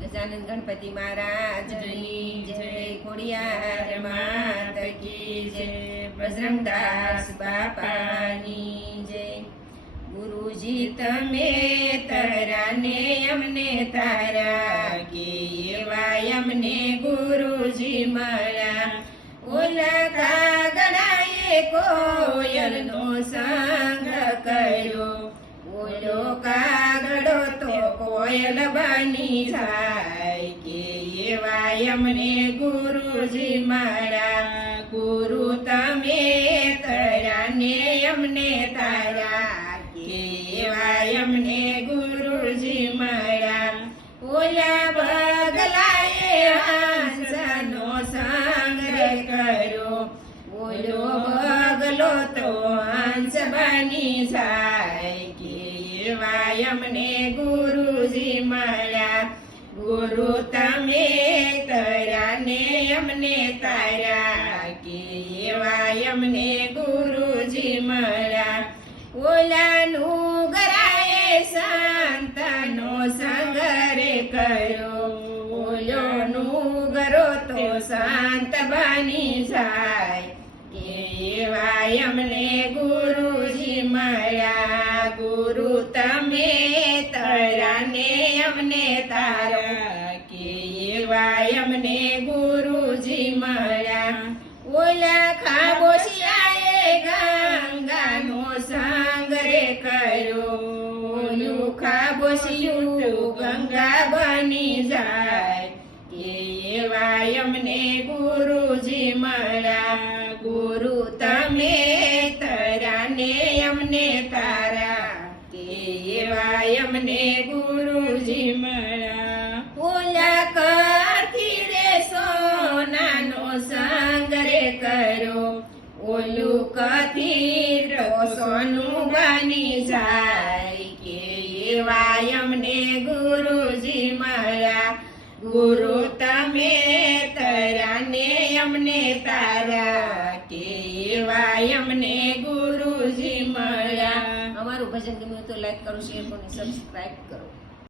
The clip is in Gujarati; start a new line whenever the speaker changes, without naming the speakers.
ગજાનંદ ગણપતિ મહારાજની જય ખોડિયાર માત કી જય. બજરંગદાસ બાપાની જય. ગુરુજી તમે તારાને અમને તારા કે એવા અમને ગુરુજી મારા. ઓલા કાગડાએ કોયલનો કોયલ બની જાય કે એવા અમને ગુરુજી મારા. ગુરુ તમે તર્યા ને અમને તારા. કે એવા અમને ગુરુજી મારા. ઓલા બગલાએ હાંસનો સંગ્રહ કર્યો. ઓલો બગલો તો હાંસ બની જાય. કે એવા અમને ગુરુજી મળ્યા ગુરુ તમે તર્યા ને અમને તાર્યા કે અમને ગુરુજી મળ્યા ઓલાનું ગરાએ સંતનો સંગરે કર્યો. ઓલોનું ગરો તો શાંત બની જાય. કે એવા અમને ગુરુજી તરા અમને તારા. કે એવા અમને ગુરુજી મળ્યા. ઓલા ખાબોશિયાએ ગંગાનો સંગરે કર્યો. ઓલું ખાબોશિયું ગંગા બની જાય. કે એવા અમને ગુરુજી મળ્યા. ગુરુ તમે તારા ને અમને તારા. કે એવા અમને ગુરુજી મળ્યા ઓલા કરથી રે સોનાનો સંગરે કરો ઓલું કથિર સોનું બની જાય કે એવા અમને ગુરુજી મળ્યા. ગુરુ તમે તરા ને અમને તારા કે એવા અમને ગુરુજી મળ્યા. અમારું ભજન ગમ્યું તો લાઈક કરો શેર કરો સબસ્ક્રાઇબ કરો.